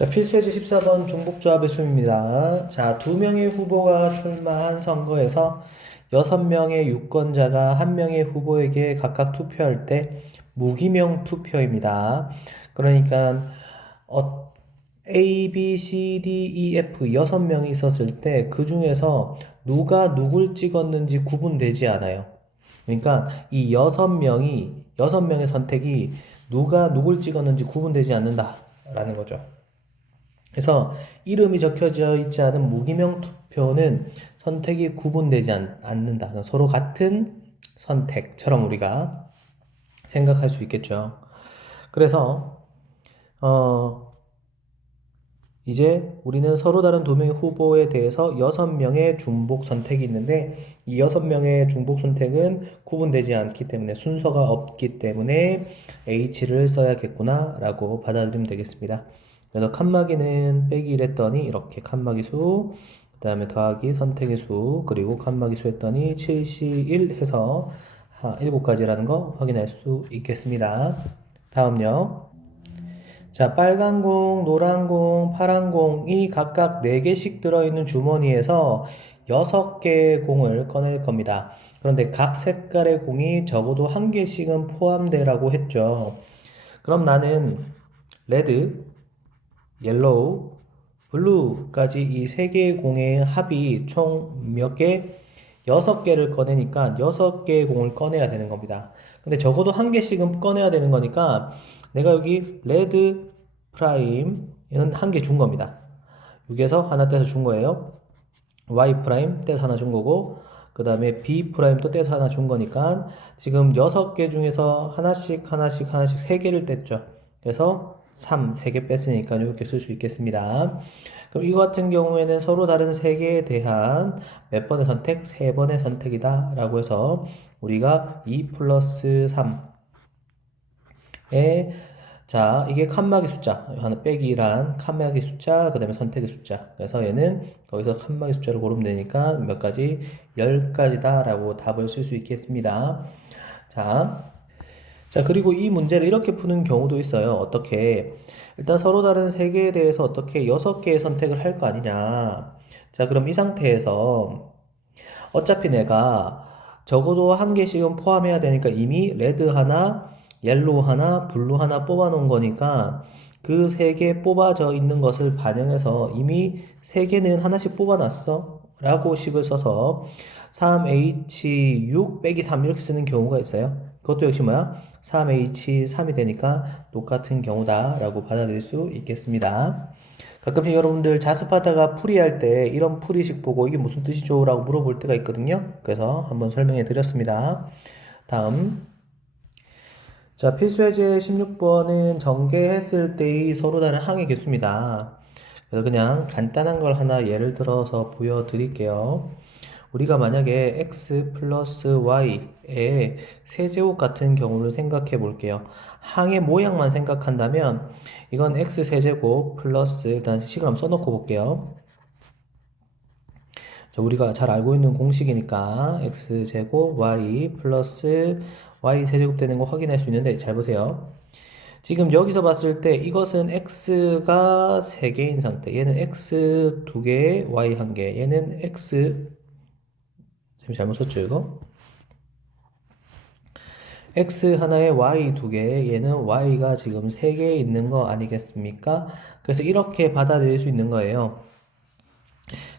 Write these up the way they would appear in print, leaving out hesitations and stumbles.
자, 필수예제 14번 중복조합의 수입니다. 자, 2명의 후보가 출마한 선거에서 6명의 유권자가 1명의 후보에게 각각 투표할 때 무기명 투표입니다. 그러니까 A, B, C, D, E, F 6명이 있었을 때 그 중에서 누가 누굴 찍었는지 구분되지 않아요. 그러니까 이 6명의 선택이 누가 누굴 찍었는지 구분되지 않는다라는 거죠. 그래서 이름이 적혀져 있지 않은 무기명 투표는 선택이 구분되지 않는다. 서로 같은 선택처럼 우리가 생각할 수 있겠죠. 그래서 이제 우리는 서로 다른 2명의 후보에 대해서 6명의 중복 선택이 있는데 이 6명의 중복 선택은 구분되지 않기 때문에 순서가 없기 때문에 H를 써야겠구나 라고 받아들이면 되겠습니다. 그래서 칸막이는 빼기를 했더니 이렇게 칸막이 수, 그 다음에 더하기 선택의 수, 그리고 칸막이 수 했더니 71 해서 7가지라는 거 확인할 수 있겠습니다. 다음요. 자, 빨간 공, 노란 공, 파란 공이 각각 4개씩 들어있는 주머니에서 6개의 공을 꺼낼 겁니다. 그런데 각 색깔의 공이 적어도 1개씩은 포함되라고 했죠. 그럼 나는 레드, 옐로우, 블루까지 이 3개의 공의 합이 총 몇 개? 6개를 꺼내니까 6개의 공을 꺼내야 되는 겁니다. 근데 적어도 1개씩은 꺼내야 되는 거니까 내가 여기 레드 프라임은 1개 준 겁니다. 6에서 하나 떼서 준 거예요. Y 프라임 떼서 하나 준 거고 그 다음에 B 프라임 또 떼서 하나 준 거니까 지금 6개 중에서 하나씩 3개를 뗐죠. 그래서 3개 뺐으니까 이렇게 쓸 수 있겠습니다. 그럼 이거 같은 경우에는 서로 다른 3개에 대한 몇 번의 선택? 3번의 선택이다 라고 해서 우리가 2 플러스 3에 자, 이게 칸막이 숫자. 하나 빼기란 칸막이 숫자, 그 다음에 선택의 숫자. 그래서 얘는 거기서 칸막이 숫자를 고르면 되니까 몇 가지? 10가지다 라고 답을 쓸 수 있겠습니다. 자, 그리고 이 문제를 이렇게 푸는 경우도 있어요. 어떻게? 일단 서로 다른 3개에 대해서 어떻게 6개의 선택을 할 거 아니냐. 자, 그럼 이 상태에서 어차피 내가 적어도 1개씩은 포함해야 되니까 이미 레드 하나, 옐로우 하나, 블루 하나 뽑아 놓은 거니까 그 3개 뽑아져 있는 것을 반영해서 이미 3개는 하나씩 뽑아 놨어 라고 식을 써서 3H6 빼기 3 이렇게 쓰는 경우가 있어요. 그것도 역시 뭐야? 3H3이 되니까 똑같은 경우다 라고 받아들일 수 있겠습니다. 가끔씩 여러분들 자습하다가 풀이할 때 이런 풀이식 보고 이게 무슨 뜻이죠? 라고 물어볼 때가 있거든요. 그래서 한번 설명해 드렸습니다. 다음. 자, 필수예제 16번은 전개했을 때의 서로 다른 항의 개수입니다. 그래서 그냥 간단한 걸 하나 예를 들어서 보여드릴게요. 우리가 만약에 x 플러스 y의 세제곱 같은 경우를 생각해 볼게요. 항의 모양만 생각한다면 이건 x 세제곱 플러스 일단 식을 한번 써놓고 볼게요. 자, 우리가 잘 알고 있는 공식이니까 x제곱 y 플러스 y 세제곱 되는 거 확인할 수 있는데 잘 보세요. 지금 여기서 봤을 때 이것은 x가 3개인 상태, 얘는 x 2개, y 1개, 얘는 x 잘못 썼죠 이거? x 하나에 y 2개, 얘는 y가 지금 3개 있는 거 아니겠습니까? 그래서 이렇게 받아들일 수 있는 거예요.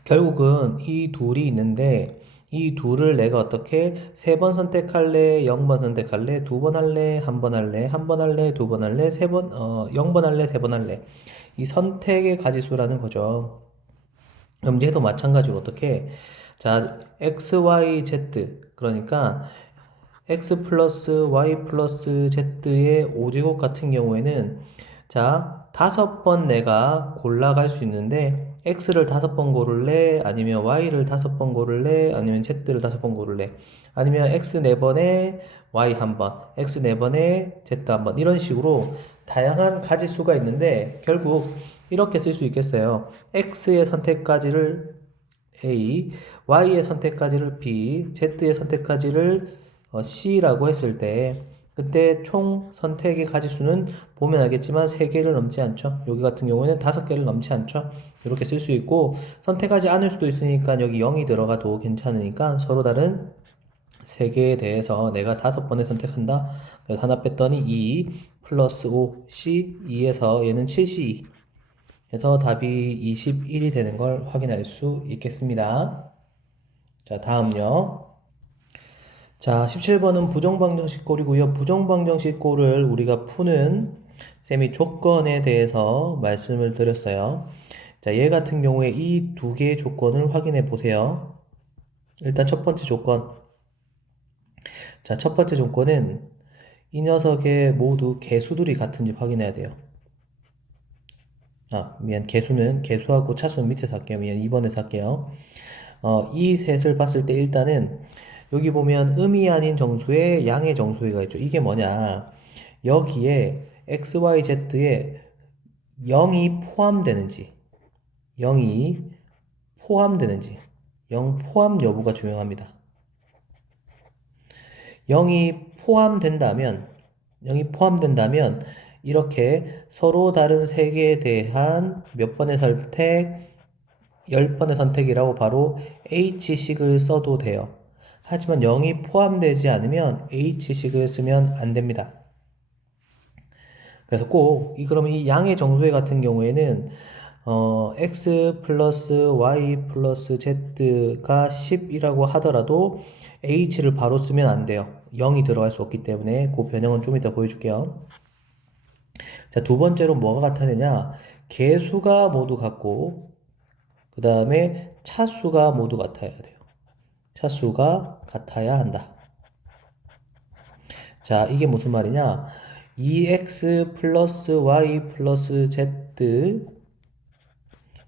결국은 이 둘이 있는데 이 둘을 내가 어떻게 3번 선택할래, 0번 선택할래, 2번 할래, 1번 할래, 1번 할래, 2번 할래, 0번 할래, 3번 할래. 이 선택의 가지수라는 거죠. 그럼 얘도 마찬가지로 어떻게? 자, x, y, z. 그러니까 x 플러스 y 플러스 z의 5제곱 같은 경우에는 자, 5번 내가 골라갈 수 있는데 x를 5번 고를래? 아니면 y를 5번 고를래? 아니면 z를 5번 고를래? 아니면 x 4번에 y 1번, x 4번에 z 1번 이런 식으로 다양한 가지수가 있는데 결국 이렇게 쓸 수 있겠어요. x의 선택까지를 A, Y의 선택까지를 B, Z의 선택까지를 C라고 했을 때 그때 총 선택의 가지수는 보면 알겠지만 3개를 넘지 않죠. 여기 같은 경우에는 5개를 넘지 않죠. 이렇게 쓸 수 있고 선택하지 않을 수도 있으니까 여기 0이 들어가도 괜찮으니까 서로 다른 3개에 대해서 내가 5번을 선택한다. 그래서 하나 뺐더니 2 플러스 5 C 2에서 얘는 7C 해서 답이 21이 되는 걸 확인할 수 있겠습니다. 자, 다음요. 자, 17번은 부정방정식꼴이고요. 부정방정식꼴을 우리가 푸는 셈이 조건에 대해서 말씀을 드렸어요. 자, 얘 같은 경우에 이 2개의 조건을 확인해 보세요. 일단 첫 번째 조건. 자, 첫 번째 조건은 이 녀석의 모두 개수들이 같은지 확인해야 돼요. 미안. 개수하고 차수는 밑에서 할게요. 미안. 2번에서 할게요. 이 셋을 봤을 때 일단은 여기 보면 음이 아닌 정수에 양의 정수가 있죠. 이게 뭐냐? 여기에 x, y, z에 0이 포함되는지 0이 포함되는지 0 포함 여부가 중요합니다. 0이 포함된다면 이렇게 서로 다른 세 개에 대한 몇 번의 선택, 10번의 선택이라고 바로 H식을 써도 돼요. 하지만 0이 포함되지 않으면 H식을 쓰면 안 됩니다. 그래서 그러면 이 양의 정수의 같은 경우에는 x 플러스 y 플러스 z가 10이라고 하더라도 h를 바로 쓰면 안 돼요. 0이 들어갈 수 없기 때문에 그 변형은 좀 이따 보여줄게요. 자, 두 번째로 뭐가 같아야 되냐? 개수가 모두 같고 그 다음에 차수가 모두 같아야 돼요. 차수가 같아야 한다. 자, 이게 무슨 말이냐? 2x 플러스 y 플러스 z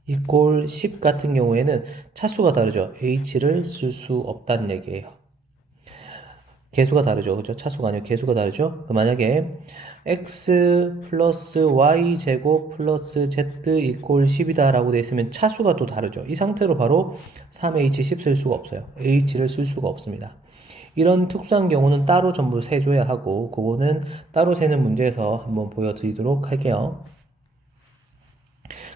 이꼴 10 같은 경우에는 차수가 다르죠. h를 쓸 수 없다는 얘기예요. 개수가 다르죠. 그죠? 차수가 아니고 개수가 다르죠. 만약에 x 플러스 y 제곱 플러스 z 이꼴 10이다 라고 되어 있으면 차수가 또 다르죠. 이 상태로 바로 3h10 쓸 수가 없어요. h를 쓸 수가 없습니다. 이런 특수한 경우는 따로 전부 세줘야 하고 그거는 따로 세는 문제에서 한번 보여드리도록 할게요.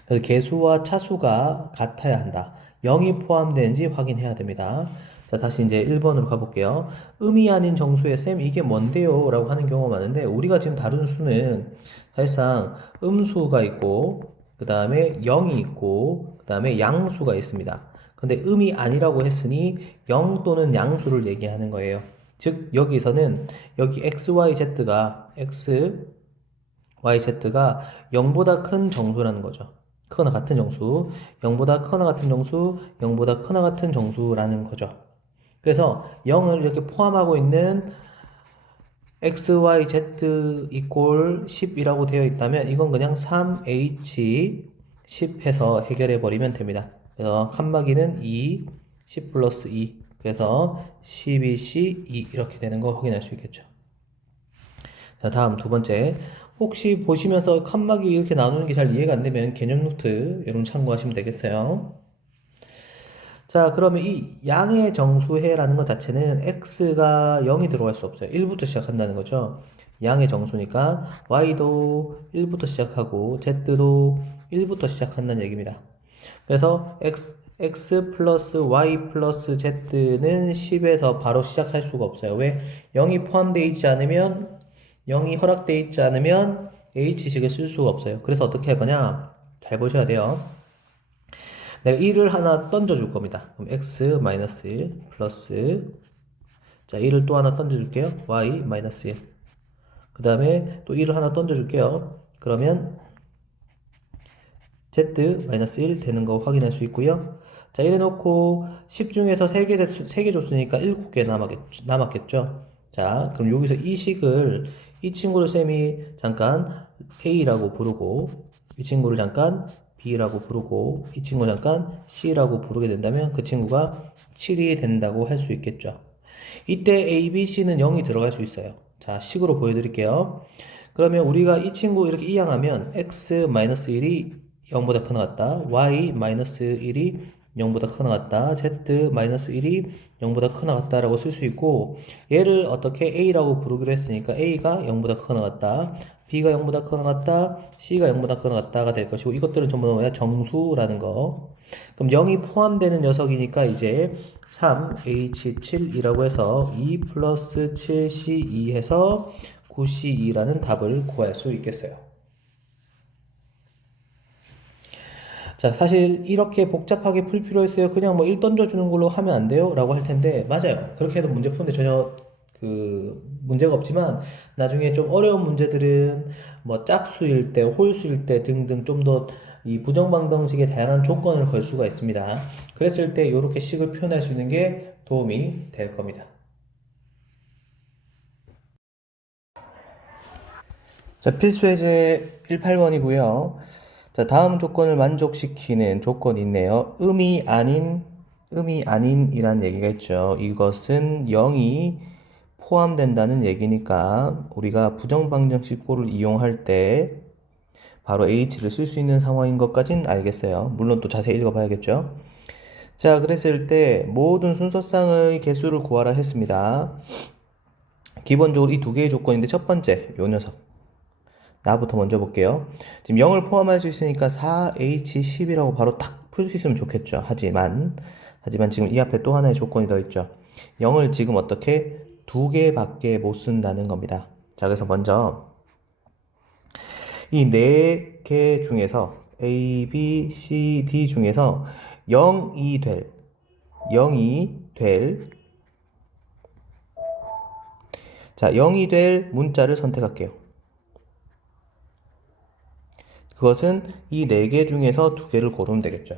그래서 개수와 차수가 같아야 한다. 0이 포함되는지 확인해야 됩니다. 자, 다시 이제 1번으로 가볼게요. 음이 아닌 정수의 쌤 이게 뭔데요? 라고 하는 경우가 많은데 우리가 지금 다룬 수는 사실상 음수가 있고 그 다음에 0이 있고 그 다음에 양수가 있습니다. 근데 음이 아니라고 했으니 0 또는 양수를 얘기하는 거예요. 즉 여기서는 여기 XYZ가 0보다 큰 정수라는 거죠. 크거나 같은 정수, 0보다 크거나 같은 정수, 0보다 크거나 같은 정수라는 거죠. 그래서 0을 이렇게 포함하고 있는 x, y, z 이꼴 10이라고 되어 있다면 이건 그냥 3h 10 해서 해결해 버리면 됩니다. 그래서 칸막이는 2, 10 플러스 2 그래서 12c 2 이렇게 되는 거 확인할 수 있겠죠. 자, 다음 두 번째. 혹시 보시면서 칸막이 이렇게 나누는 게 잘 이해가 안 되면 개념 노트 여러분 참고하시면 되겠어요. 자, 그러면 이 양의 정수해라는 것 자체는 x가 0이 들어갈 수 없어요. 1부터 시작한다는 거죠. 양의 정수니까 y도 1부터 시작하고 z도 1부터 시작한다는 얘기입니다. 그래서 x 플러스 y 플러스 z는 10에서 바로 시작할 수가 없어요. 왜? 0이 포함되어 있지 않으면 0이 허락되어 있지 않으면 h식을 쓸 수가 없어요. 그래서 어떻게 할 거냐? 잘 보셔야 돼요. 내가 1을 하나 던져줄 겁니다. 그럼 x-1 플러스 자 1을 또 하나 던져줄게요. y-1 그 다음에 또 1을 하나 던져줄게요. 그러면 z-1 되는 거 확인할 수 있고요. 자 이래 놓고 10 중에서 3개 줬으니까 7개 남았겠죠. 자 그럼 여기서 이 친구를 쌤이 잠깐 A라고 부르고 이 친구를 잠깐 B라고 부르고 이 친구 잠깐 C라고 부르게 된다면 그 친구가 7이 된다고 할 수 있겠죠. 이때 A, B, C는 0이 들어갈 수 있어요. 자 식으로 보여드릴게요. 그러면 우리가 이 친구 이렇게 이항하면 x-1이 0보다 큰 것 같다. y-1이 0보다 크거나 같다. z-1이 0보다 크거나 같다라고 쓸 수 있고 얘를 어떻게 a라고 부르기로 했으니까 a가 0보다 크거나 같다. b가 0보다 크거나 같다. c가 0보다 크거나 같다가 될 것이고 이것들은 전부 다 뭐야? 정수라는 거. 그럼 0이 포함되는 녀석이니까 이제 3H7이라고 해서 2 플러스 7C2 해서 9C2라는 답을 구할 수 있겠어요. 자, 사실 이렇게 복잡하게 풀 필요 있어요. 그냥 뭐 1 던져주는 걸로 하면 안 돼요? 라고 할 텐데, 맞아요. 그렇게 해도 문제 푸는데 전혀 문제가 없지만, 나중에 좀 어려운 문제들은 뭐 짝수일 때, 홀수일 때 등등 좀 더 이 부정방정식의 다양한 조건을 걸 수가 있습니다. 그랬을 때 이렇게 식을 표현할 수 있는 게 도움이 될 겁니다. 자, 필수예제 181번이고요. 자, 다음 조건을 만족시키는 조건이 있네요. 음이 아닌이란 얘기가 있죠. 이것은 0이 포함된다는 얘기니까 우리가 부정방정식 꼴을 이용할 때 바로 H를 쓸 수 있는 상황인 것까진 알겠어요. 물론 또 자세히 읽어봐야겠죠. 자, 그랬을 때 모든 순서쌍의 개수를 구하라 했습니다. 기본적으로 이 두 개의 조건인데 첫 번째, 요 녀석. 나부터 먼저 볼게요. 지금 0을 포함할 수 있으니까 4H10이라고 바로 딱 풀 수 있으면 좋겠죠. 하지만 지금 이 앞에 또 하나의 조건이 더 있죠. 0을 지금 어떻게 두 개밖에 못 쓴다는 겁니다. 자, 그래서 먼저 이 네 개 중에서 A, B, C, D 중에서 0이 될 자, 0이 될 문자를 선택할게요. 그것은 이 네 개 중에서 두 개를 고르면 되겠죠.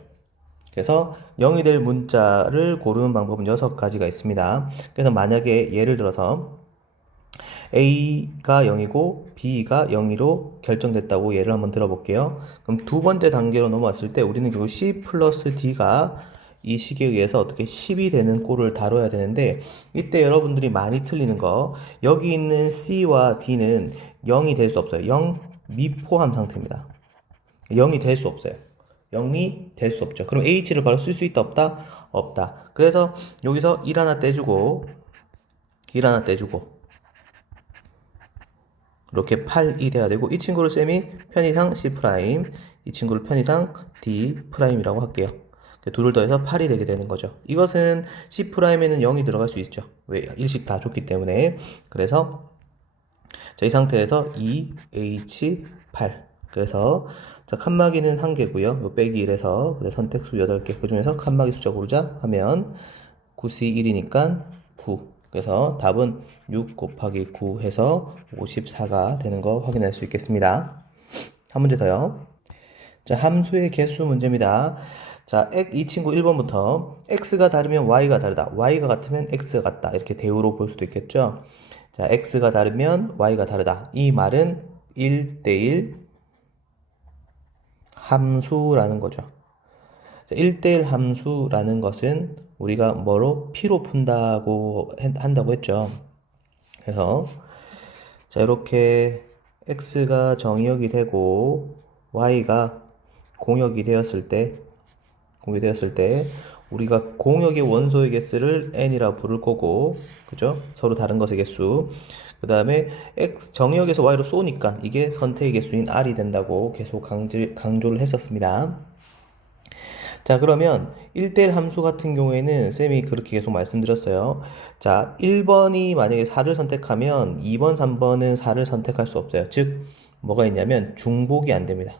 그래서 0이 될 문자를 고르는 방법은 6가지가 있습니다. 그래서 만약에 예를 들어서 A가 0이고 B가 0으로 결정됐다고 예를 한번 들어볼게요. 그럼 두 번째 단계로 넘어왔을 때 우리는 결국 C 플러스 D가 이 식에 의해서 어떻게 10이 되는 꼴을 다뤄야 되는데 이때 여러분들이 많이 틀리는 거 여기 있는 C와 D는 0이 될 수 없어요. 0 미포함 상태입니다. 0이 될 수 없어요. 0이 될 수 없죠. 그럼 H를 바로 쓸 수 있다 없다? 없다. 그래서 여기서 1 하나 떼주고 1 하나 떼주고 이렇게 8이 돼야 되고 이 친구를 쌤이 편의상 C', 이 친구를 편의상 D'이라고 할게요. 둘을 더해서 8이 되게 되는 거죠. 이것은 C'에는 0이 들어갈 수 있죠. 왜? 일식 다 줬기 때문에. 그래서 자, 이 상태에서 2H8 그래서 자, 칸막이는 1개고요. 요 빼기 1에서 선택수 8개 그 중에서 칸막이 숫자 고르자 하면 9C1이니까 9 그래서 답은 6 곱하기 9 해서 54가 되는 거 확인할 수 있겠습니다. 한 문제 더요. 자, 함수의 개수 문제입니다. 자, 이 친구 1번부터 x가 다르면 y가 다르다. y가 같으면 x가 같다. 이렇게 대우로 볼 수도 있겠죠. 자, x가 다르면 y가 다르다. 이 말은 1대1 함수라는 거죠. 자, 1대1 함수라는 것은 우리가 뭐로? p로 푼다고 한다고 했죠. 그래서 자, 이렇게 x가 정의역이 되고 y가 공역이 되었을 때 우리가 공역의 원소의 개수를 n이라 부를 거고 그죠? 서로 다른 것의 개수 그 다음에 x 정의역에서 y로 쏘니까 이게 선택의 개수인 r이 된다고 계속 강조를 했었습니다. 자, 그러면 1대1 함수 같은 경우에는 쌤이 그렇게 계속 말씀드렸어요. 자, 1번이 만약에 4를 선택하면 2번, 3번은 4를 선택할 수 없어요. 즉 뭐가 있냐면 중복이 안 됩니다.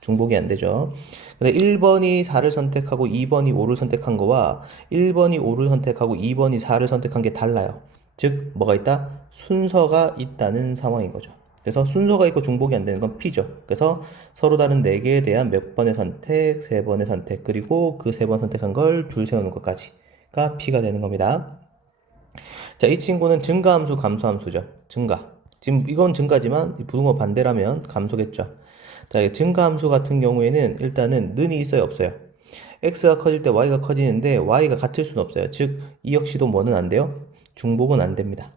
중복이 안 되죠. 근데 1번이 4를 선택하고 2번이 5를 선택한 거와 1번이 5를 선택하고 2번이 4를 선택한 게 달라요. 즉 뭐가 있다? 순서가 있다는 상황인 거죠. 그래서 순서가 있고 중복이 안 되는 건 P죠. 그래서 서로 다른 4개에 대한 몇 번의 선택, 3번의 선택, 그리고 그 3번 선택한 걸 줄 세우는 것까지가 P가 되는 겁니다. 자, 이 친구는 증가함수, 감소함수죠. 증가. 지금 이건 증가지만 부등호 반대라면 감소겠죠. 자, 증가함수 같은 경우에는 일단은 는이 있어요, 없어요? x가 커질 때 y가 커지는데 y가 같을 수는 없어요. 즉, 이 역시도 뭐는 안 돼요? 중복은 안 됩니다.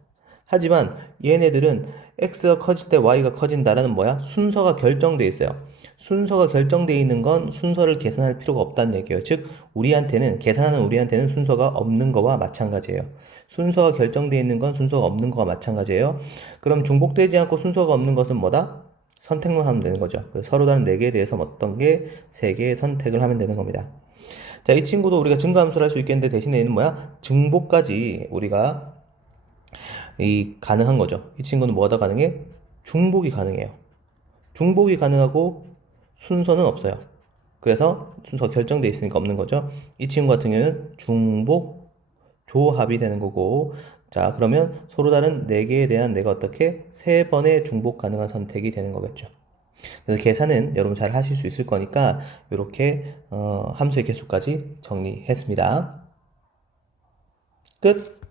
하지만 얘네들은 x가 커질 때 y가 커진다라는 뭐야? 순서가 결정돼 있어요. 순서가 결정되어 있는 건 순서를 계산할 필요가 없다는 얘기예요. 즉, 계산하는 우리한테는 순서가 없는 거와 마찬가지예요. 순서가 결정되어 있는 건 순서가 없는 거와 마찬가지예요. 그럼 중복되지 않고 순서가 없는 것은 뭐다? 선택만 하면 되는 거죠. 서로 다른 4개에 대해서 어떤 게 3개의 선택을 하면 되는 겁니다. 자, 이 친구도 우리가 증가함수를 할 수 있겠는데 대신에 얘는 뭐야? 증복까지 우리가 가능한 거죠. 이 친구는 뭐가 가능해? 중복이 가능해요. 중복이 가능하고 순서는 없어요. 그래서 순서가 결정되어 있으니까 없는 거죠. 이 친구 같은 경우는 중복 조합이 되는 거고, 자, 그러면 서로 다른 4개에 대한 내가 어떻게 3번의 중복 가능한 선택이 되는 거겠죠. 그래서 계산은 여러분 잘 하실 수 있을 거니까 이렇게 함수의 개수까지 정리했습니다. 끝.